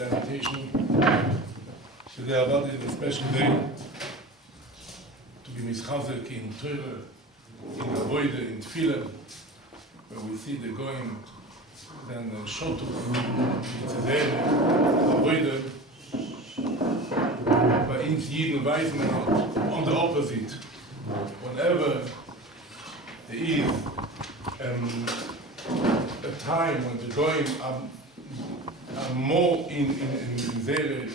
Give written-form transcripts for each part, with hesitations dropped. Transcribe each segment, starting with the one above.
the invitation. Today about it, a special day to be mischazek in Tuna, in Avoide, in Tfila, where we see the going, then Shotu, it's a day, Avoide, but in Jeden weiß man on the opposite. Whenever there is a time when the going are more in their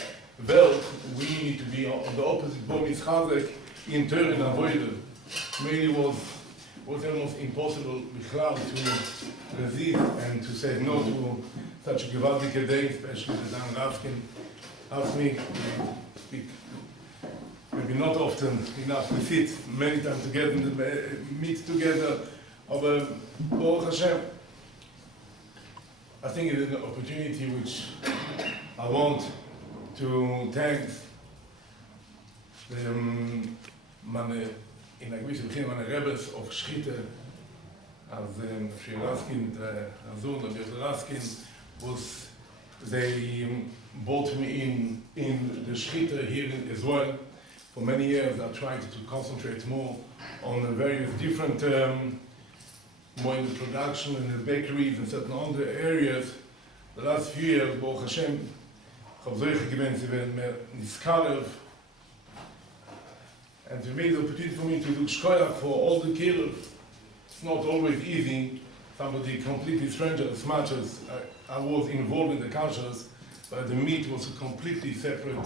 world, we need to be on the opposite. Bo mischazek in Torah and Avodah. Really was almost impossible to resist and to say no to such a gewaltige day, especially the Dan Raskin asked me to speak. Maybe not often enough, we sit many times together, meet together, but Baruch Hashem, I think it is an opportunity which I want to thank meine Rebbes of Schritte, as Rabbi Raskin, der Sohn of Rabbi Raskin, was they brought me in the Schritte here in Israel. For many years I tried to concentrate more on the various different, more in the production and the bakeries and certain other areas. The last few years, Baruch Hashem, ich habe solche gewinnt, sie werden mehr niskarev. And to make the opportunity for me to do shkoyach for all the killers. It's not always easy. Somebody completely stranger, as much as I was involved in the cultures, but the meat was a completely separate,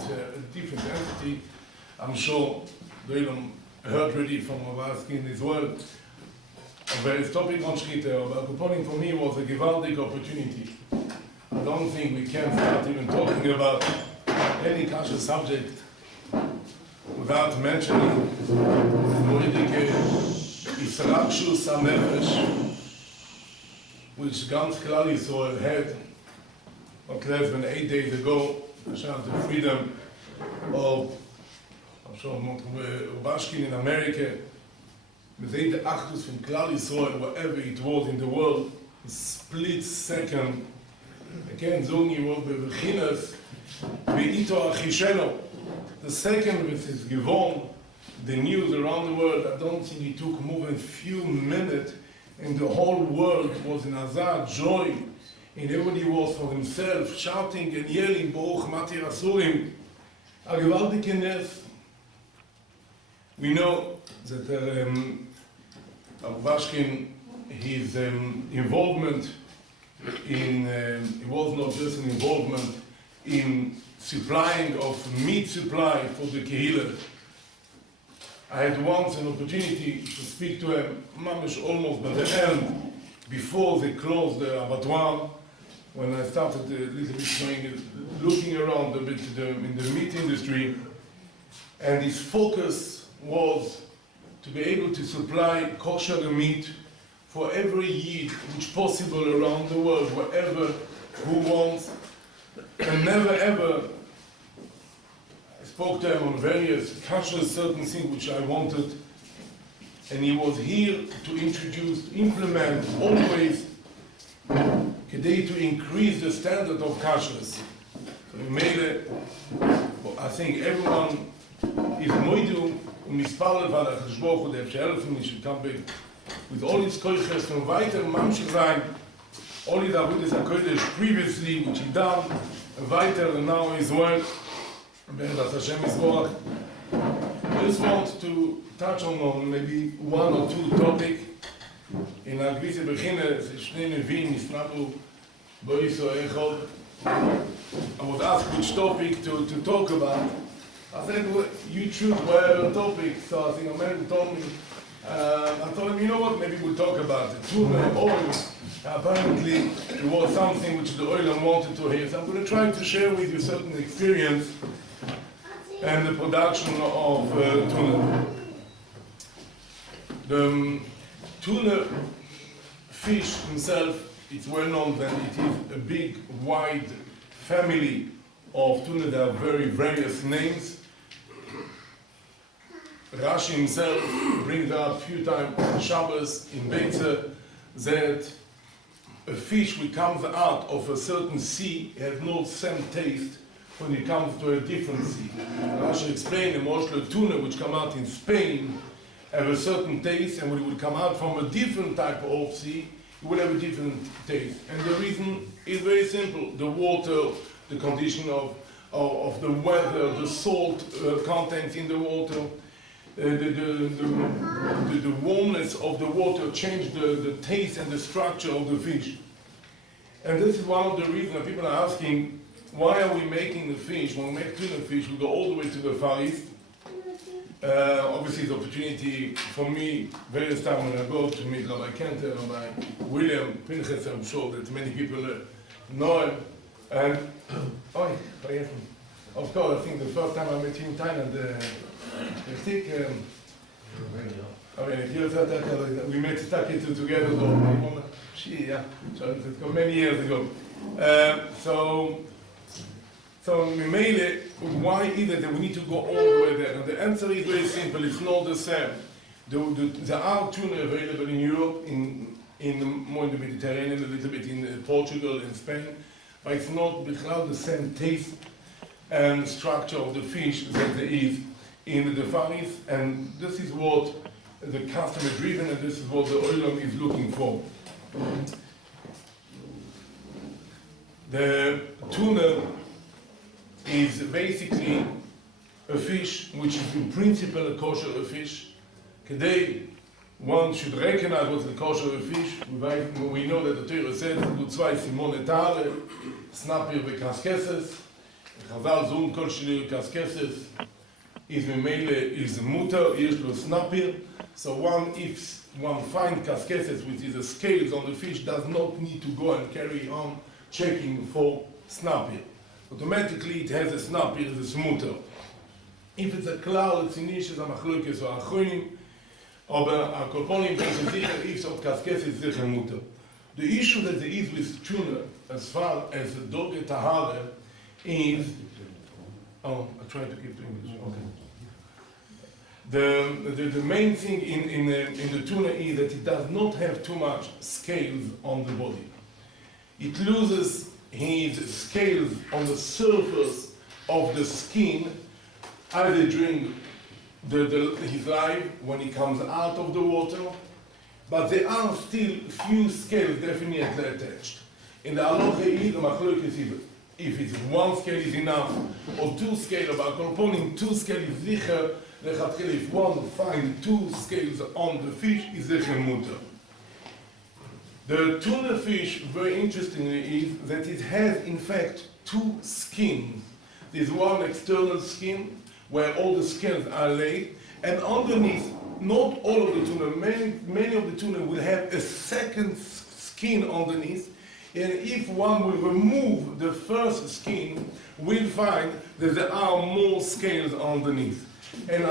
different entity. I'm sure they heard already from Rabbi as well. Various topic on Shkita, but Kuponim for me was a gewaldig opportunity. I don't think we can start even talking about any kosher subject without mentioning Moedike Israelshus HaNefesh, which Ganz Klal Yisrael had less than 8 days ago, the freedom of Rubashkin in America. We say the Achdus from Klal Yisrael, wherever it was in the world, a split second. Again, Zungi was the Bechinas, Ve'ito Achisheno. The second with his Givon, the news around the world, I don't think it took more than a few minutes, and the whole world was in azar, joy, and everybody was for himself, shouting and yelling, Baruch Matir Asurim, a gewaltige Nes. We know that Vashkin, his involvement in, it was not just an involvement in supplying of meat supply for the Kehillah. I had once an opportunity to speak to him, mamish almost by the end, before they closed the abattoir, when I started a little bit looking around a bit in the meat industry, and his focus was to be able to supply kosher meat for every Yid which possible around the world, wherever, who wants, and never ever. I spoke to him on various kosher certain things which I wanted, and he was here to introduce, to implement always, to increase the standard of kashrus. So we made it. I think everyone is moidu. Mispalel war der Geschwoch, der helfen, ich should come back with all his koiches and weiter mamshich sein. All the avodas HaKodesh previously, which he done, and weiter, and now his work. Ben das Hashem Yisborach. I just want to touch on maybe one or two topics. In a gewisse Beginne, es ist schnell in Wien, ist nabu, boi so echod. I was asked which topic to talk about. I said, well, you choose whatever topic. So I think a man told me, I told him, you know what, maybe we'll talk about it. Tuna, oil. Apparently, it was something which the oil wanted to hear. So I'm going to try to share with you certain experience and the production of tuna. The tuna fish himself, it's well known that it is a big, wide family of tuna. There are very various names. Rashi himself brings out a few times Shabbos in Beitze that a fish which comes out of a certain sea has no same taste when it comes to a different sea. And I should explain the Michoel tuna which come out in Spain have a certain taste, and when it would come out from a different type of sea, it will have a different taste. And the reason is very simple. The water, the condition of the weather, the salt content in the water, the warmness of the water change the taste and the structure of the fish. And this is one of the reasons that people are asking, why are we making the fish? When we make tuna fish, we go all the way to the Far East. Obviously, it's an opportunity for me, various times when I go to meet Rabbi Kenter, Rabbi William Pinchas, I'm sure that many people know him. And, of course, I think the first time I met him in Thailand, I think, we met Taki together, so many years ago. So mainly, why is it that we need to go all the way there? And the answer is very simple. It's not the same. There are tuna available in Europe, more in the Mediterranean, a little bit in Portugal and Spain, but it's not the same taste and structure of the fish that there is in the Far East. And this is what the customer driven, and this is what the oilam is looking for. The tuna is basically a fish which is in principle a kosher fish. Today, one should recognize what's the kosher fish. We know that the Torah says, "Du zwei simone tare, snapir v'kaskeses." Chazal zoom kol shiur kaskeses is memele is muter, yesh lo snapir. So if one finds kaskeses, which is the scales on the fish, does not need to go and carry on checking for snapir. Automatically it has a snapir, it's a muter. If it's a klal, it's inishes a machlokes or achronim, aber a kolponim is sicher, if so kaskes is sicher muter. The issue that there is with tuna, as far as the doge tahara, is, I try to keep doing this, okay. The main thing in the tuna is that it does not have too much scales on the body. It loses his scales on the surface of the skin either during his life when he comes out of the water, but there are still few scales definitely attached. In the halacha is the machlokes if it's one scale is enough or two scales, but componing two scales is zicher. If one finds two scales on the fish, is zicher muter. The tuna fish, very interestingly, is that it has, in fact, two skins. There's one external skin, where all the scales are laid, and underneath, not all of the tuna, many of the tuna will have a second skin underneath, and if one will remove the first skin, we'll find that there are more scales underneath. And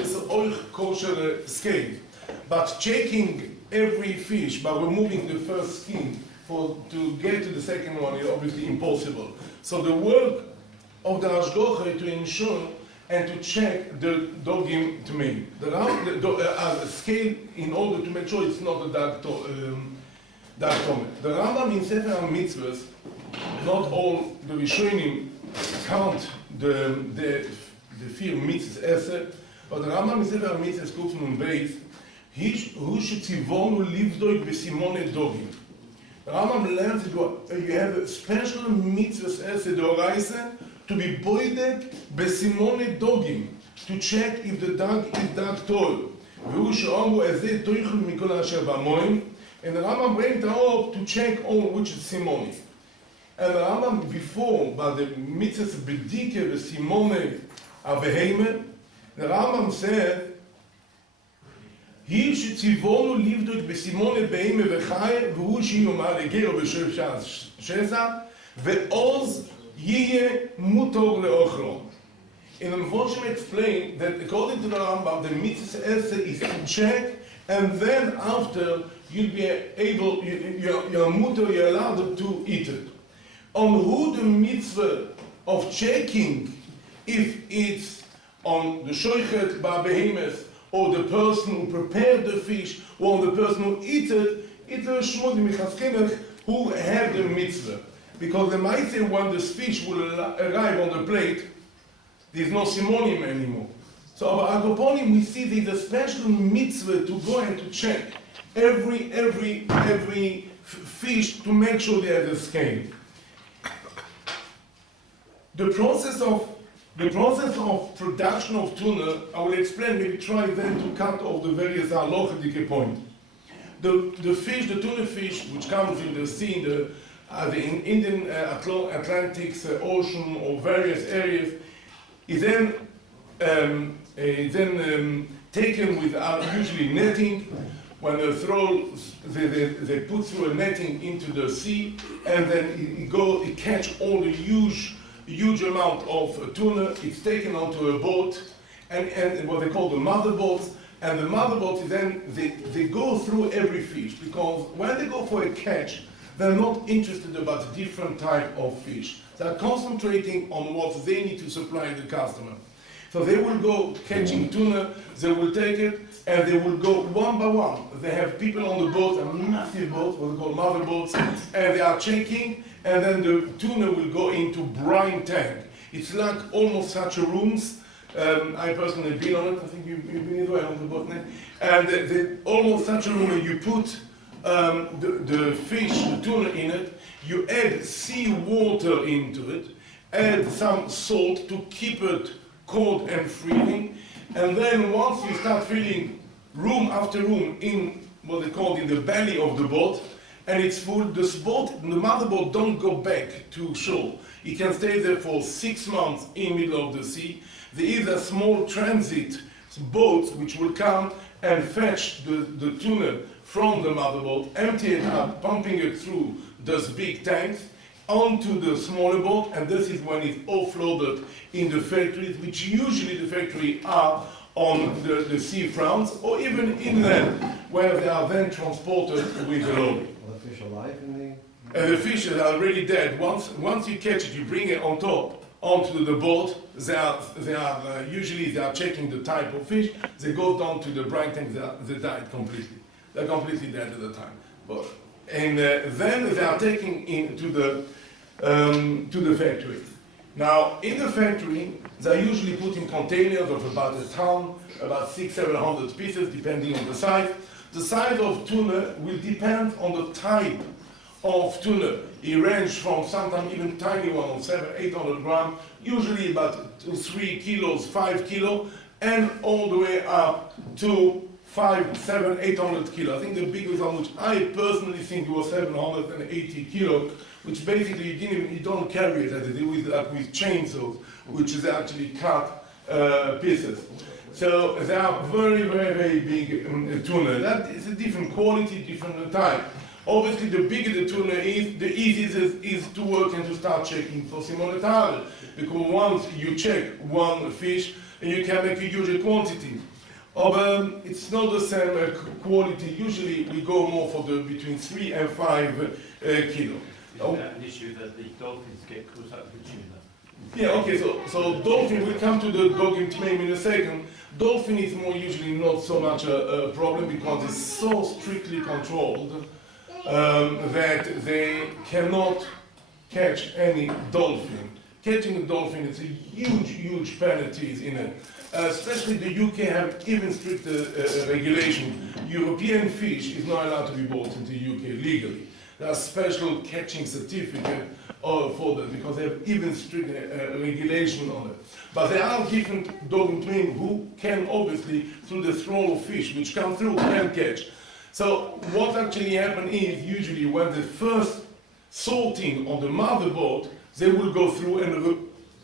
is all kosher scale. But checking every fish by removing the first skin to get to the second one is obviously impossible. So the work of the hashgacha is to ensure and to check the dogim to me. The scale in order to make sure it's not a dark tome. The Rambam in Sefer HaMitzvahs, not all the Rishonim count the fear mitzvahs esse, but the Rambam in Sefer HaMitzvahs Kuf Nun Beis, who shetzivonu livdoi b'simone dogim. The Rambam learns that you have a special mitzvahs esse d'oraisa to be boidek b'simone dogim, to check if the dog is dog tol. V'hu she'omru ezeh toichul mikol asher b'amoim, and the Rambam brings up to check on which is simone. And the Rambam before, by the mitzvahs b'dike b'simone Aveheme, the Rambam said, "He shetzivonu livdot besimone beime v'chai v'hu sheyomar legero b'shev shesa ve'oz yiyeh mutor le'ochlo." And the Mephoshim explained that according to the Rambam, the mitzvah esse is to check, and then after you'll be able, you're mutor, you're allowed to eat it. On who the mitzvah of checking if it's on the shoichet ba'behemes, or the person who prepared the fish, or on the person who eats it, it's a shmud michaskenech who have the mitzvah. Because they might say when this fish will arrive on the plate, there's no simonim anymore. So our Agoponim, we see there's a special mitzvah to go and to check every fish to make sure they have the scale. The process of production of tuna, I will explain, maybe try then to cut off the various halachic points. The fish, the tuna fish, which comes in the sea, in the Indian Atlantic Ocean or various areas, is then taken with usually netting. When they they put through a netting into the sea, and then it catch all the huge amount of tuna. It's taken onto a boat, and what they call the mother boats. And the mother boats, then they go through every fish, because when they go for a catch, they're not interested about different type of fish. They're concentrating on what they need to supply the customer. So they will go catching tuna, they will take it, and they will go one by one. They have people on the boat, a massive boat, what they call mother boats, and they are checking, and then the tuna will go into brine tank. It's like almost such a rooms. I personally have been on it. I think you've been as well on the boat now. And almost such a room where you put the fish, the tuna in it, you add sea water into it, add some salt to keep it cold and freezing, and then once you start filling room after room in what they call in the belly of the boat, and it's full, the mother boat don't go back to shore. It can stay there for 6 months in middle of the sea. There is a small transit boat which will come and fetch the tuna from the mother boat, empty it up, pumping it through those big tanks onto the smaller boat, and this is when it's offloaded in the factories, which usually the factory are on the sea fronts or even inland, where they are then transported with the lorry. Are the fish alive in the fish are already dead. Once you catch it, you bring it on top onto the boat. They are usually checking the type of fish. They go down to the brine tank. They died completely. They're completely dead at the time. And then they are taken into the to the factory. Now, in the factory, they usually put in containers of about a ton, about 600-700 pieces, depending on the size. The size of tuna will depend on the type of tuna. It ranges from sometimes even tiny one of 700-800 grams, usually about 3 kilos, 5 kilos, and all the way up to 5, 7, 800 kilos. I think the biggest one, which I personally think was 780 kilos, which basically you don't carry it as it is with chainsaws, which is actually cut pieces. So they are very, very, very big tuna. That is a different quality, different type. Obviously, the bigger the tuna is, the easier it is to work and to start checking for simonetale. Because once you check one fish, you can make a huge quantity. It's not the same quality. Usually, we go more for the between 3 and 5 kilos. Is that an issue that the dolphins get caught up with tuna? Yeah, okay, so dolphin, we'll come to the dog in Tmeim in a second. Dolphin is more usually not so much a problem because it's so strictly controlled that they cannot catch any dolphin. Catching a dolphin is a huge penalties in it. Especially the UK have even stricter regulation. European fish is not allowed to be bought into the UK legally. There are special catching certificate for that because they have even strict regulation on it. But there are different dog and twin who can obviously, through the thrall of fish which come through, can catch. So what actually happens is usually when the first sorting on the mother boat, they will go through and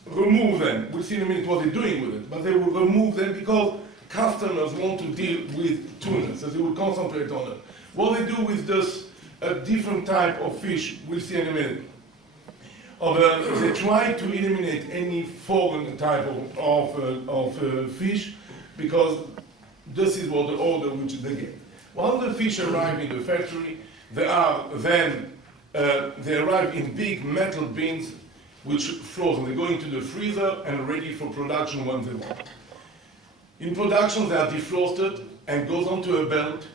remove them. We'll see in a minute what they're doing with it, but they will remove them because customers want to deal with tuna, so they will concentrate on it. What they do with this a different type of fish, we'll see in a minute. They try to eliminate any foreign type of fish because this is what the order which they get. Once the fish arrive in the factory, they arrive in big metal bins which frozen. They go into the freezer and ready for production when they want. In production, they are defrosted and goes onto a belt.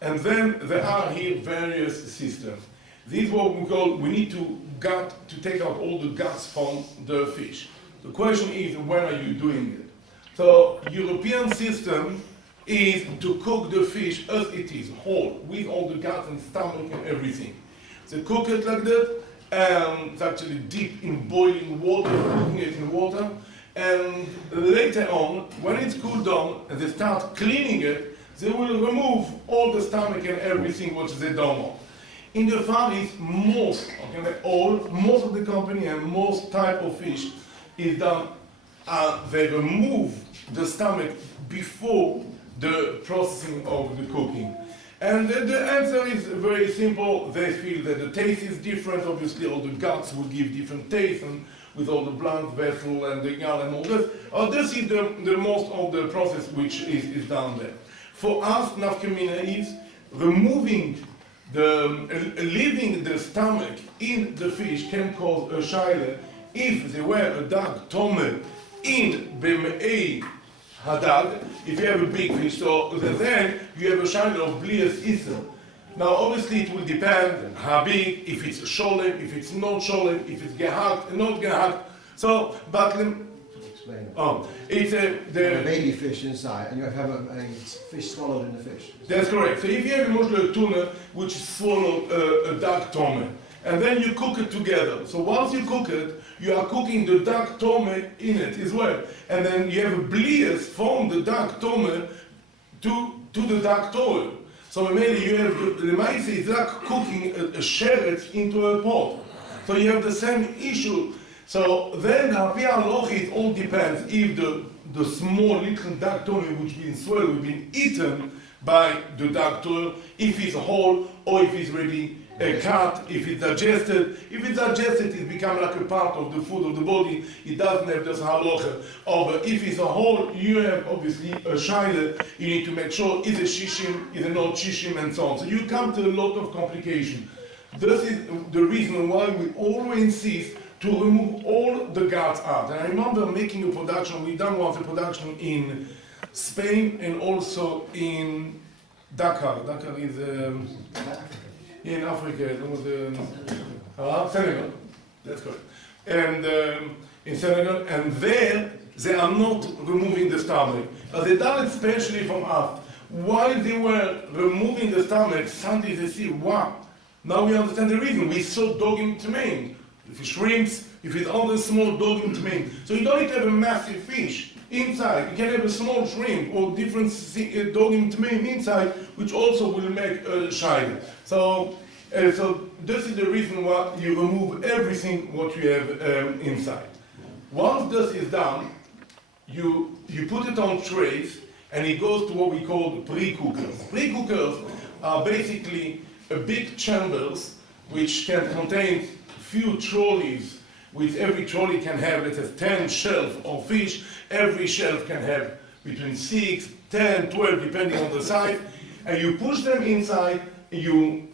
And then there are here various systems. This is what we call, we need to take out all the guts from the fish. The question is, when are you doing it? So, European system is to cook the fish as it is, whole, with all the guts and stomach and everything. They cook it like that, and it's actually deep in boiling water, cooking it in water, and later on, when it's cooled down and they start cleaning it, they will remove all the stomach and everything which they don't want. In the Far East, most of the company and most type of fish is done, they remove the stomach before the processing of the cooking. And the answer is very simple. They feel that the taste is different. Obviously, all the guts will give different taste, and with all the blunt vessel and the gall and all this. This is the most of the process which is done there. For us, nafkamina is removing leaving the stomach in the fish can cause a shiur if there were a dag tome in b'me'ei hadag, if you have a big fish, so then you have a shiur of blias isser. Now obviously it will depend how big, if it's sholem, if it's not sholem, if it's gehakt, not gehakt. So, but Explain. it's A baby fish inside, and you have a fish swallowed in the fish. That's correct. So if you have a tuna which swallowed a duck tome, and then you cook it together. So once you cook it, you are cooking the duck tome in it as well. And then you have a blias from the duck tome to the duck toil. So maybe you have the mice is like cooking a sheretz into a pot. So you have the same issue. So then it all depends if the small little duck toil which been swallowed, been eaten by the duck toil, if it's whole or if it's ready cut, if it's digested. If it's digested, it becomes like a part of the food of the body. It doesn't have this halacha. But if it's a whole, you have obviously a shiur. You need to make sure is it shishim, is it not shishim, and so on. So you come to a lot of complication. This is the reason why we always insist to remove all the guts out. And I remember making a production. We done once a production in Spain and also in Dakar. Dakar is in Africa. It was Senegal. That's correct. And in Senegal, and there they are not removing the stomach. But they done it especially from us. While they were removing the stomach, suddenly they see, wow, now we understand the reason. We saw dogim tamain. If it's shrimps, if it's all the small dogim tamain. So you don't need to have a massive fish inside. You can have a small shrimp or different dogim tamain inside, which also will make a shiur. So this is the reason why you remove everything what you have inside. Once this is done, you put it on trays, and it goes to what we call the pre-cookers. Pre-cookers are basically big chambers which can contain few trolleys, which every trolley can have, let's say, 10 shelves of fish. Every shelf can have between 6, 10, 12, depending on the size. And you push them inside, you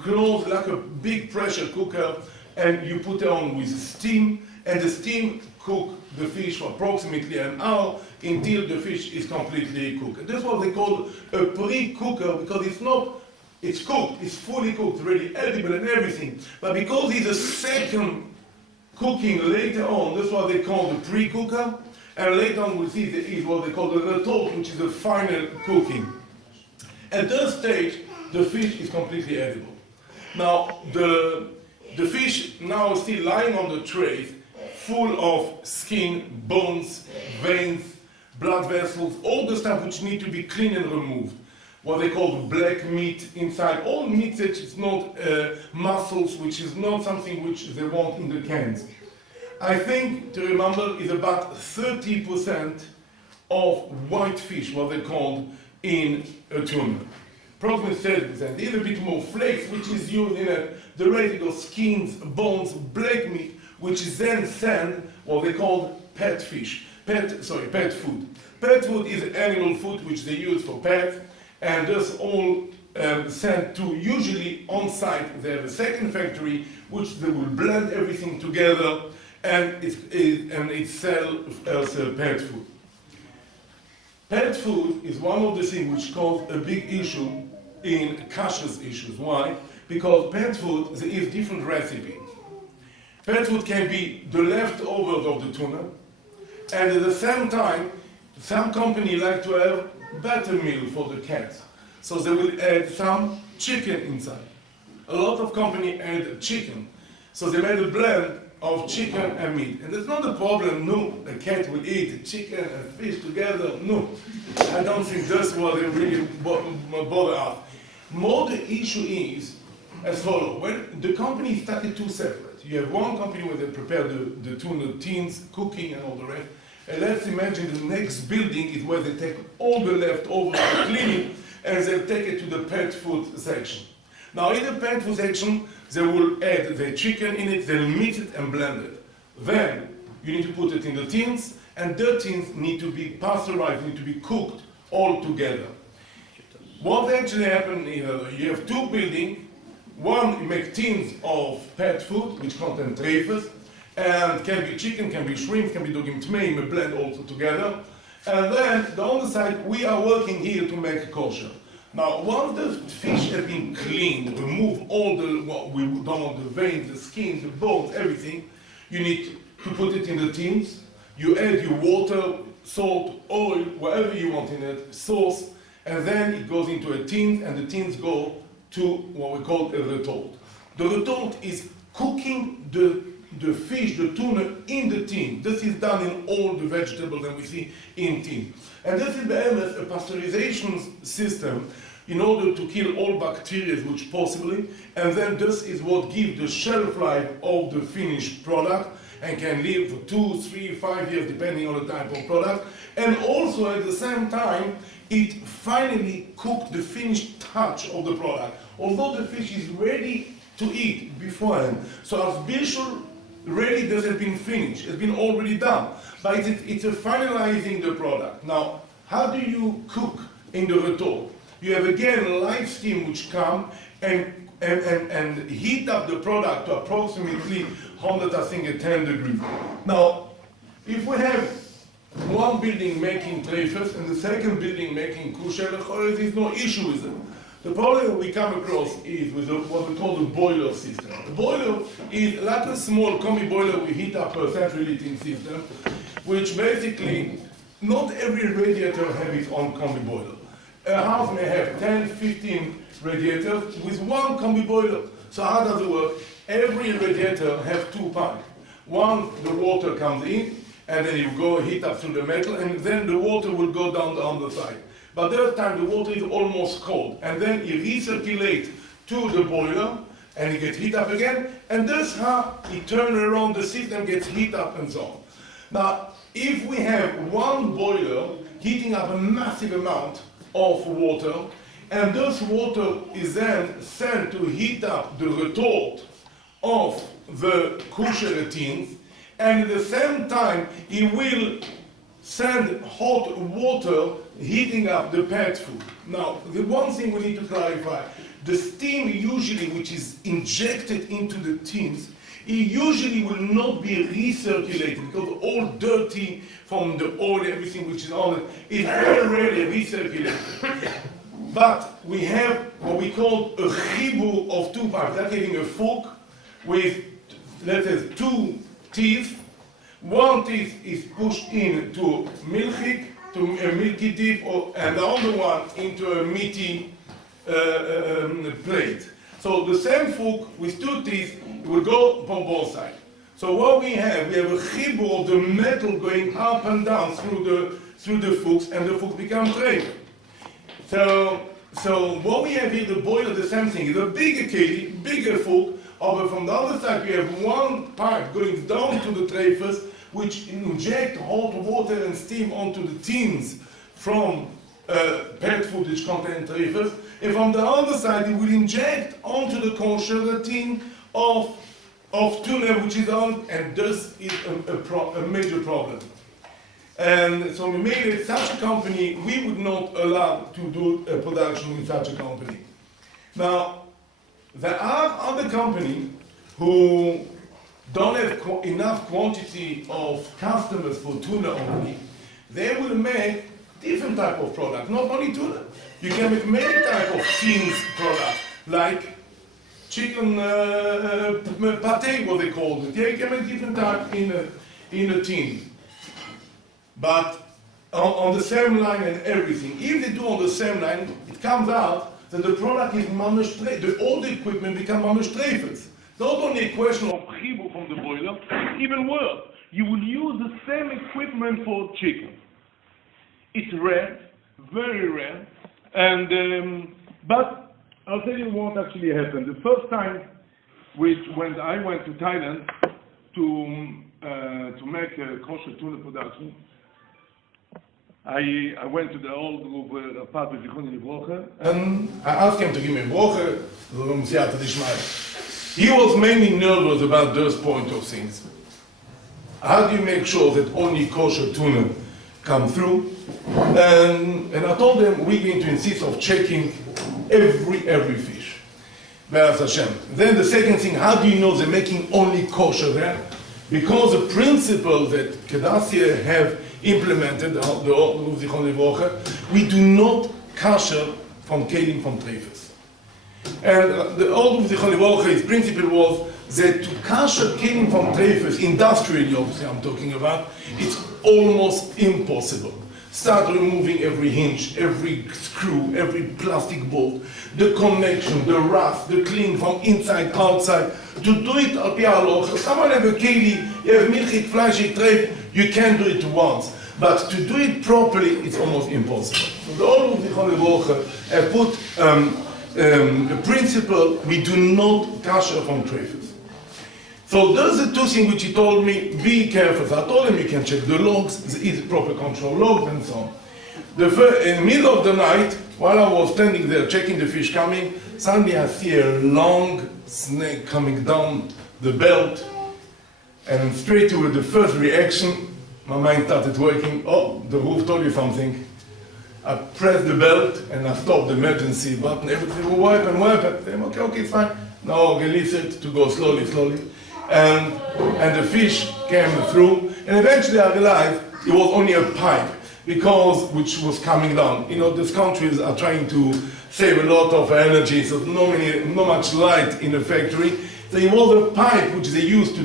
close like a big pressure cooker, and you put it on with steam, and the steam cook the fish for approximately an hour until the fish is completely cooked. This is what they call a pre-cooker, because it's cooked, it's fully cooked, ready, edible and everything. But because it's a second cooking later on, that's what they call the pre-cooker. And later on we'll see there is what they call the retort, which is the final cooking. At this stage, the fish is completely edible. Now, the fish now is still lying on the trays, full of skin, bones, veins, blood vessels, all the stuff which need to be cleaned and removed. What they call black meat inside, all meat that is not muscles, which is not something which they want in the cans. I think to remember is about 30% of white fish, what they call in a tuna. Approximately 30%. There's a bit more flakes, which is used in the rest of skins, bones, black meat, which is then sent what they call pet fish. Pet food. Pet food is animal food which they use for pets, and this all sent to usually on site. They have a second factory which they will blend everything together, and it's sell as pet food. Pet food is one of the things which caused a big issue in kashrus issues. Why? because pet food there is different recipe. Pet food can be the leftovers of the tuna, and at the same time, some company like to have buttermilk for the cats. So they will add some chicken inside. A lot of company add chicken. So they made a blend of chicken and meat. And there's not a problem, no, a cat will eat chicken and fish together, no. I don't think that's what they really bother us. More the issue is as follows. When the company started two separate, you have one company where they prepare the tuna tins, cooking and all the rest. And let's imagine the next building is where they take all the leftovers, cleaning, and they take it to the pet food section. Now in the pet food section, they will add the chicken in it, they'll mix it and blend it. Then you need to put it in the tins, and the tins need to be pasteurized, need to be cooked all together. What actually happened is you have two buildings. One, you make tins of pet food, which contain treifas, and can be chicken, can be shrimp, can be dogim tmeim, a blend also together. And then, the other side, we are working here to make kosher. Now, once the fish have been cleaned, remove all the, what we don't want, the veins, the skin, the bones, everything, you need to put it in the tins. You add your water, salt, oil, whatever you want in it, sauce, and then it goes into a tin, and the tins go to what we call a retort. The retort is cooking the fish, the tuna, in the tin. This is done in all the vegetables that we see in tin. And this is a pasteurization system in order to kill all bacteria which possibly, and then this is what gives the shelf life of the finished product and can live for 2, 3, 5 years depending on the type of product. And also at the same time, it finally cooked the finished touch of the product. Although the fish is ready to eat beforehand. So as visual ready, this has been finished, it's been already done. But it's a finalizing the product. Now, how do you cook in the retort? You have again live steam which come and heat up the product to approximately 110 degrees. Now, if we have one building making treifas and the second building making kosher, there is no issue with it. The problem we come across is with what we call the boiler system. The boiler is like a small combi boiler we heat up a central heating system, which basically not every radiator has its own combi boiler. A house may have 10, 15 radiators with one combi boiler. So how does it work? Every radiator has two pipes. One, the water comes in, and then you go heat up through the metal, and then the water will go down the underside. But that time the water is almost cold, and then you recirculate to the boiler, and it gets heat up again, and that's how it turns around, the system gets heat up and so on. Now, if we have one boiler heating up a massive amount of water, and this water is then sent to heat up the retort of the kosher tins, and at the same time, it will send hot water heating up the pet food. Now, the one thing we need to clarify, the steam usually which is injected into the tins, it usually will not be recirculated because all dirty from the oil, everything which is on it, is very rarely recirculated. But we have what we call a chibur of two pipes, like having a fork with, let's say, two teeth. One teeth is pushed into milchik, to a milky dip, and the other one into a meaty plate. So the same fork with two teeth will go from both sides. So what we have a chibur of the metal going up and down through the forks, and the forks become tray. So what we have here, the boiler, the same thing. It's a bigger keli, bigger fork, but from the other side we have one pipe going down to the tray first, which inject hot water and steam onto the tins from pet food which contain treifas, and from the other side it will inject onto the kosher tin of tuna which is on, and this is a major problem. And so we made it such a company, we would not allow to do a production in such a company. Now, there are other companies who don't have enough quantity of customers for tuna only. They will make different type of product, not only tuna. You can make many type of tins product, like chicken pate, what they called it. Yeah, you can make different type in a tin. But on the same line and everything. If they do on the same line, it comes out that the product is mamish treifes. All the equipment become mamish treifes. Not only a question of chibur from the boiler, even worse. You will use the same equipment for chicken. It's rare, very rare, and but I'll tell you what actually happened. The first time when I went to Thailand to make a kosher tuna production, I went to the old group part with Zichron Livrocha, and I asked him to give me a broche. He was mainly nervous about those point of things. How do you make sure that only kosher tuna come through? And I told them we're going to insist of checking every fish. Be'ez Hashem. Then the second thing, how do you know they're making only kosher there? Because the principle that Kedasia have implemented, the old Zichron Livrocha, we do not kosher from kelim from treifes. And the old Zichron Livrocha, his principle was that to kosher kelim from treifes, industrially obviously I'm talking about, it's almost impossible. Start removing every hinge, every screw, every plastic bolt, the connection, the rust, the clean from inside, outside. To do it al pi halacha, someone have a keli, you have milchik, fleischik, treif, you can do it once. But to do it properly, it's almost impossible. So the old Zichron Livrocha have put the principle, we do not kosher from treifes. So those are two things which he told me, be careful. So I told him you can check the logs, the proper control logs and so on. In the middle of the night, while I was standing there checking the fish coming, suddenly I see a long snake coming down the belt, and straight away the first reaction, my mind started working. Oh, the roof told you something. I pressed the belt and I stopped the emergency button. Everything will wipe and wipe. I said, okay, it's fine. Now release it to go slowly. And the fish came through, and eventually I realized it was only a pipe, which was coming down. You know, these countries are trying to save a lot of energy, so no much light in the factory. So it was a pipe which they used to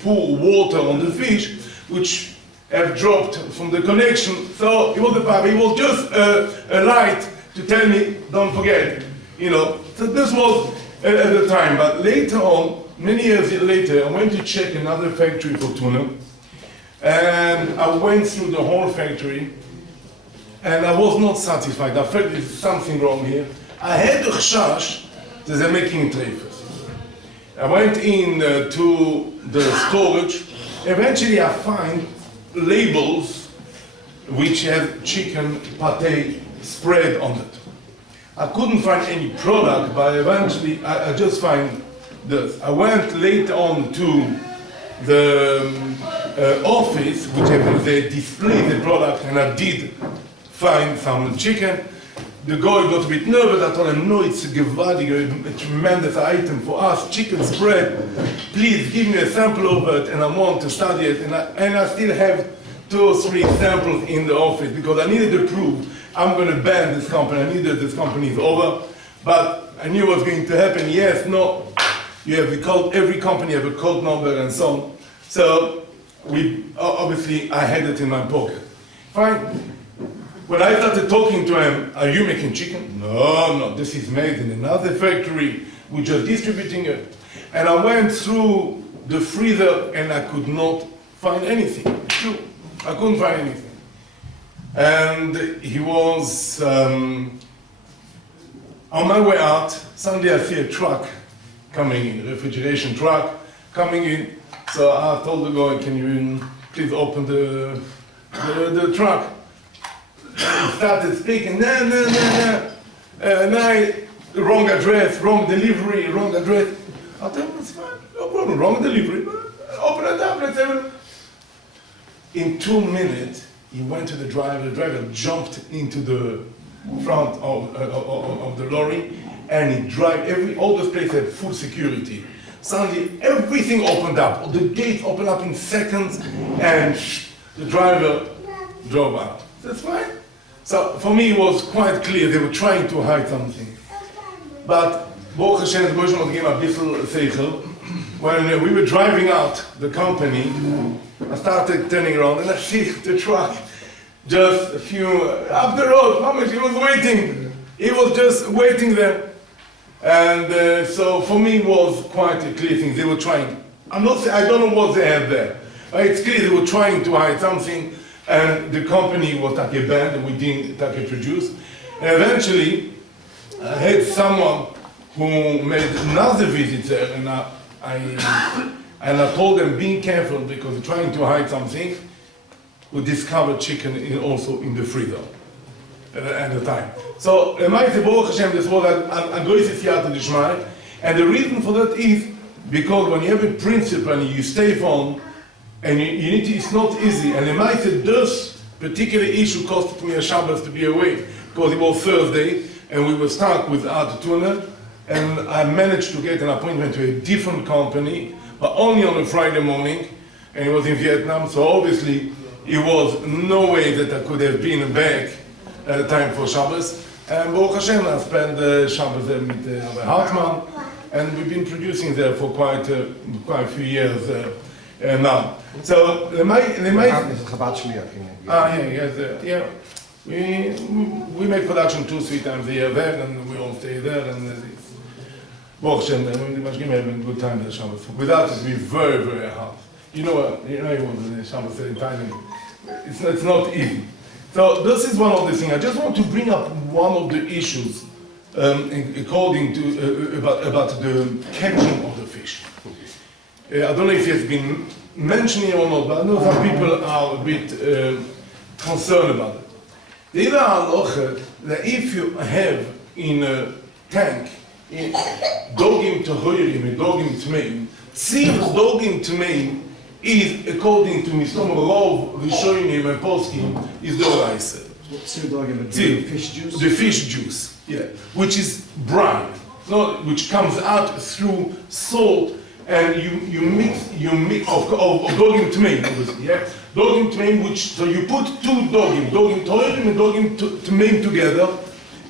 pour water on the fish, which have dropped from the connection. So it was a pipe. It was just a light to tell me, don't forget. You know, so this was at the time. But later on, many years later, I went to check another factory for tuna, and I went through the whole factory, and I was not satisfied. I felt there's something wrong here. I had a chashash that they're making treifes. I went in to the storage. Eventually, I find labels which have chicken pate spread on it. I couldn't find any product, but eventually I just find this. I went later on to the office, which they display the product, and I did find some chicken. The guy got a bit nervous. I told him, no, it's a gewaltig, a tremendous item for us, chicken spread. Please give me a sample of it, and I want to study it. And I still have 2 or 3 samples in the office, because I needed to prove I'm going to ban this company. I knew that this company is over, but I knew what was going to happen. Yes, no. You have the code, every company have a code number and so on. So obviously I had it in my pocket. Fine. When I started talking to him, are you making chicken? No, this is made in another factory. We're just distributing it. And I went through the freezer and I could not find anything. No, I couldn't find anything. And he was on my way out. Suddenly I see a truck coming in, refrigeration truck coming in. So I told the guy, can you please open the truck? He started speaking, no, wrong address, wrong delivery, wrong address. I told him, it's fine, no problem, wrong delivery, but open it up, let's have it. In 2 minutes, he went to the driver jumped into the front of the lorry, and he drive all those places had full security. Suddenly, everything opened up. The gates opened up in seconds, and the driver drove out. That's fine. So for me, it was quite clear they were trying to hide something. But Baruch Hashem, the Moshe gave a bissel seichel. When we were driving out the company, I started turning around and I see the truck just a few up the road. Mamash, he was waiting. He was just waiting there. And so for me it was quite a clear thing. They were trying. I don't know what they had there. It's clear they were trying to hide something, and the company was like a band and we didn't like a produce. And eventually I had someone who made another visit there, and I told them, be careful because they're trying to hide something. We discovered chicken also in the freezer at the time. So, Baruch Hashem, this was a great siyata d'shmai, and the reason for that is because when you have a principle and you stay firm, and you need to, it's not easy. And this particular issue cost me a Shabbos to be away because it was Thursday and we were stuck without Tuna, and I managed to get an appointment to a different company, but only on a Friday morning, and it was in Vietnam, so obviously it was no way that I could have been back at the time for Shabbos. And Baruch Hashem, I spent Shabbos there with Rabbi Hartman, and we've been producing there for quite a few years now. So Is het Chabad Shmiya? yeah. We make production 2-3 times a year there, and we all stay there, and it's Baruch Hashem, and we have a good time at the Shabbos. Without it, it would be very, very hard. You know the Shabbos in Thailand. It's not easy. So this is one of the things. I just want to bring up one of the issues according to about the catching of the fish. I don't know if it's been mentioned here or not, but I know some people are a bit concerned about it. The other halacha that if you have in a tank dogim tohorim, dogim tmeim, tzir dogim tmeim is according to Mishnah Rov, Rishonim and Poskim is the oraisa. Tzir dogim, the fish juice? The fish juice, yeah, which is brine, which comes out through salt, and you mix of dogim tmeim, obviously, yeah. Dogim tmeim, so you put two dogim toirim and dogim tmeim together,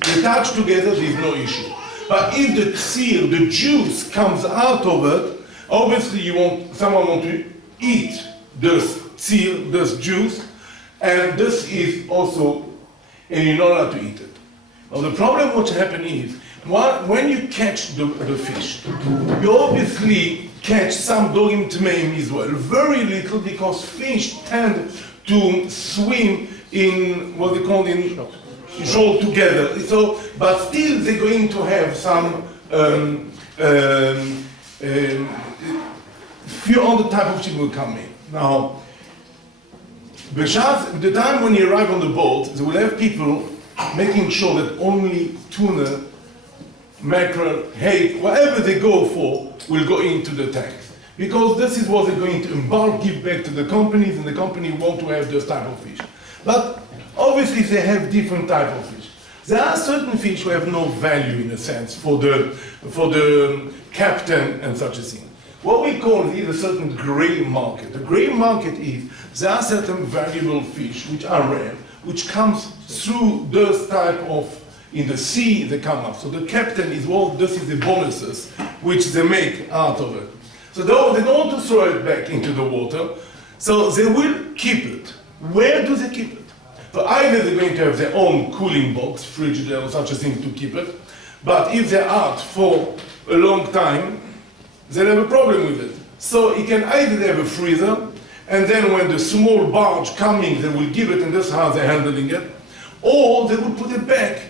they touch together, there's no issue. But if the tzir, the juice comes out of it, obviously someone want to eat this tzir, this juice, and this is also, and you're not allowed to eat it. Now the problem what happens is, when you catch the fish, you obviously catch some dogim tmeim as well, very little, because fish tend to swim in what they call in shoal together. So, but still they're going to have some few other type of ship will come in. Now, the time when you arrive on the boat, they will have people making sure that only tuna, mackerel, hake, whatever they go for, will go into the tanks. Because this is what they're going to embark, give back to the companies, and the company want to have this type of fish. But obviously they have different type of fish. There are certain fish who have no value in a sense for the captain and such a thing. What we call is a certain gray market. The gray market is there are certain valuable fish which are rare, which comes through this type of, in the sea they come up. So the captain is, well, this is the bonuses which they make out of it. So they don't want to throw it back into the water, so they will keep it. Where do they keep it? So either they're going to have their own cooling box, fridge or such a thing to keep it, but if they're out for a long time, they'll have a problem with it. So it can either have a freezer, and then when the small barge coming, they will give it, and that's how they're handling it, or they will put it back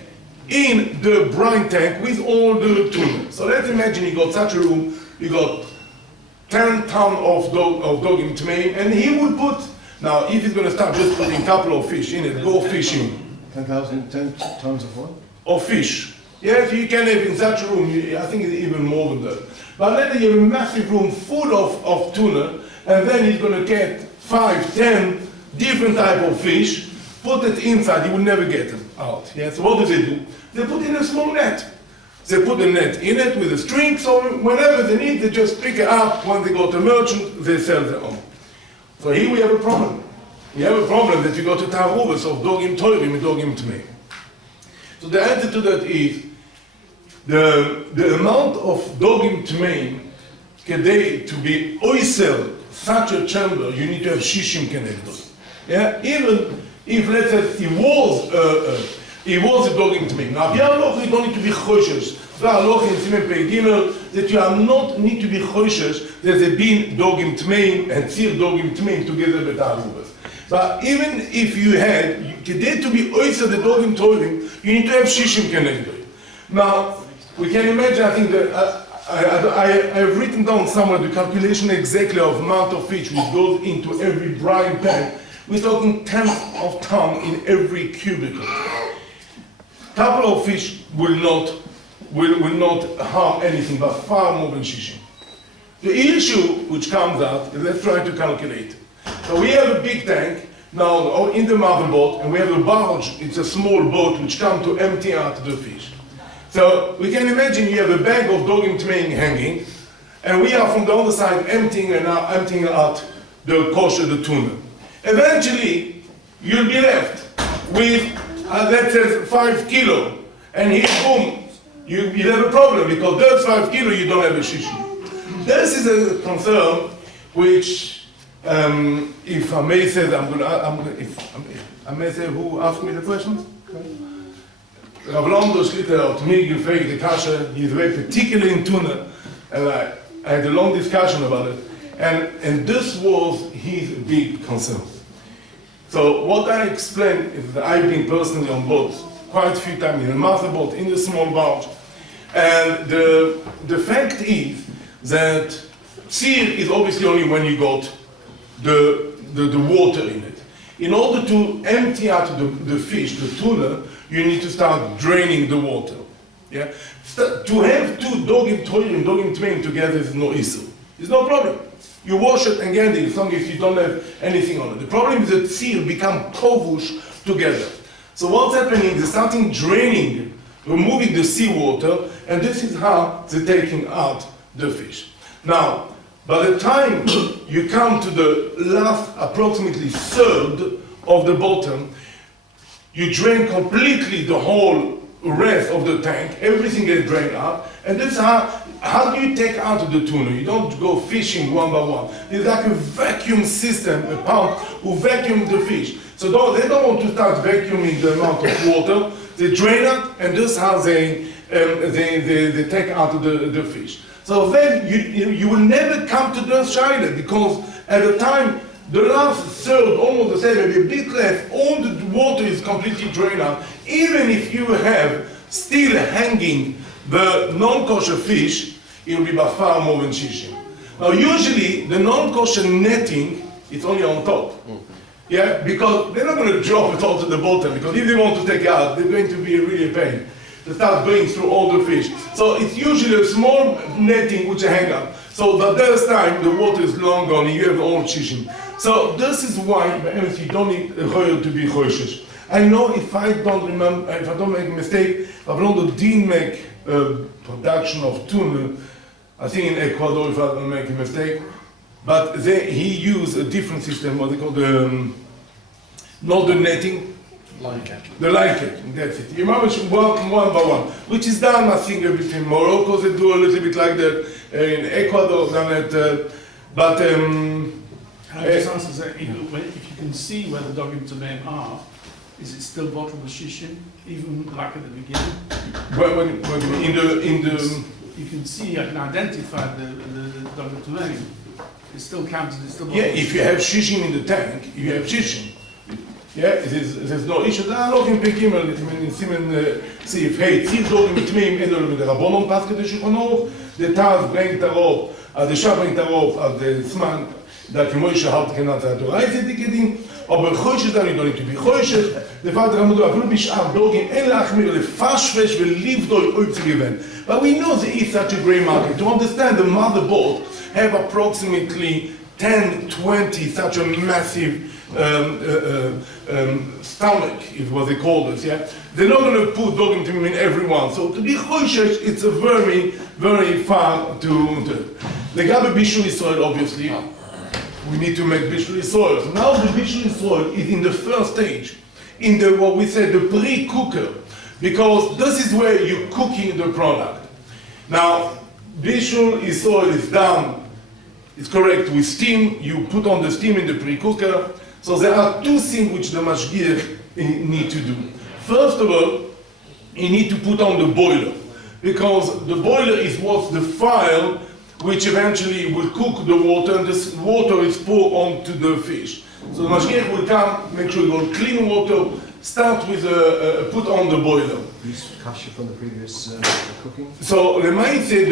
in the brine tank with all the tuna. So let's imagine you got such a room, you got 10 tons of dogim tmeim, and he would put, now if he's going to start just putting a couple of fish in it, go fishing. 10 tons of what? Of fish. Yes, you can have in such a room, I think it's even more than that. But let's say you have a massive room full of tuna, and then he's going to get 5, 10 different type of fish, put it inside, he will never get it out. Yes, so what do? They put in a small net. They put the net in it with a string, so whenever they need, they just pick it up. When they go to merchant, they sell their own. So here we have a problem. We have a problem that you go to Taruvas of dogim toirim and dogim tmeim. So the answer to that is, the amount of dogim tmeim kedei to be oiser such a chamber, you need to have 60 connectors. Yeah, even if let's say he was a dogim tmeim. Now, if you are not, you don't need to be choishes. That you are not need to be choishes. There's a bin dogim tmeim and tzir dogim tmeim together with arubas. But even if you had, kedei to be oiser the dogim toilim, you need to have 60 connectors. Now, we can imagine, I think that I've written down somewhere the calculation exactly of amount of fish which goes into every brine pan. We're talking tenths of ton in every cubicle. Couple of fish will not harm anything, but far more than shishim. The issue which comes out is let's try to calculate. So we have a big tank now in the motherboard, and we have a barge. It's a small boat which comes to empty out the fish. So we can imagine you have a bag of dogim tmeim hanging, and we are from the other side emptying out the kosher, the tuna. Eventually, you'll be left with, let's say, 5 kilo, and here, boom, you have a problem because those 5 kilo you don't have a shishim. This is a concern which, if I may say, if I may say, who asked me the questions? Rav Londo Schlitter to me gefragt the Kosher, he's very particular in Tuna, and I had a long discussion about it, and this was his big concern. So what I explained is that I've been personally on boats quite a few times, in a mother boat, in a small barge, and the fact is that seal is obviously only when you got the water in it. In order to empty out the fish, the tuna, you need to start draining the water. Yeah? To have two dogim toilim and dogim tmeim together is no issue. It's no problem. You wash it and get it as long as you don't have anything on it. The problem is that seal become kovush together. So what's happening is they're starting draining, removing the seawater, and this is how they're taking out the fish. Now, by the time you come to the last approximately third of the bottom, you drain completely the whole rest of the tank, everything gets drained out, and this is how do you take out the tuna? You don't go fishing one by one. It's like a vacuum system, a pump who vacuums the fish. So they don't want to start vacuuming the amount of water. They drain it, and this is how they take out the fish. So then you will never come to the shiur, because at the time, the last third, almost the same, maybe a bit less, all the water is completely drained out. Even if you have still hanging the non-kosher fish, it will be by far more than shishim. Now usually, the non-kosher netting is only on top. Yeah, because they're not going to drop it all to the bottom, because if they want to take it out, they're going to be really a pain. They start going through all the fish. So it's usually a small netting which hang up. So the first time the water is long gone and you have all shishim. So this is why you don't need a choyer to be choishes. I know if I don't make a mistake, Rav Londo didn't make production of tuna, I think in Ecuador, if I don't make a mistake, but he used a different system, what they call not the netting, the line catching, that's it. You remember one by one, which is done, I think, a bit in Morocco, they do a little bit like that, in Ecuador, done it, but... I just answer that, if you can see where the dogim tmeim are, is it still bottled with shishim, even like at the beginning? In the you can see, you can identify the dogim tmeim. It's still counted, it's still bottled. Yeah, if you have shishim in the tank, you have shishim. Yeah, there's no issue. Look in Pekimel, in Simen, see if hey, tzir dogim tmeim, and with the Rabbonon Paske de Shulchan, the Taz bringt darauf, the Shah bringt darauf, the Zman, that Moshe halt genannt hat, du reise dicke Ding, aber Choishes dann, you don't need to be Choishes, der Vater Ramudu, aber du bist ab Dogim, en lachmir, le fashvesh, ve livdoi, oib zu gewinnen. But we know there is such a gray market. To understand, the motherboard have approximately 10, 20, such a massive stomach, is what they call this, yeah? They're not going to put dogim tmeim in everyone. So to be Choishes, it's a very, very far to the Gabi Bishul Yisrael, obviously, we need to make Bishul Yisrael. So now the Bishul Yisrael is in the first stage, in the what we say the pre-cooker. because this is where you're cooking the product. Now, bishul is done, it's correct, with steam. You put on the steam in the pre-cooker. So there are two things which the mashgiach need to do. First of all, you need to put on the boiler, because the boiler is what's the fire which eventually will cook the water, and this water is poured onto the fish. So the mashgiach will come, make sure you got clean water, start with put on the boiler. Use kosher from the previous cooking. So the mindset,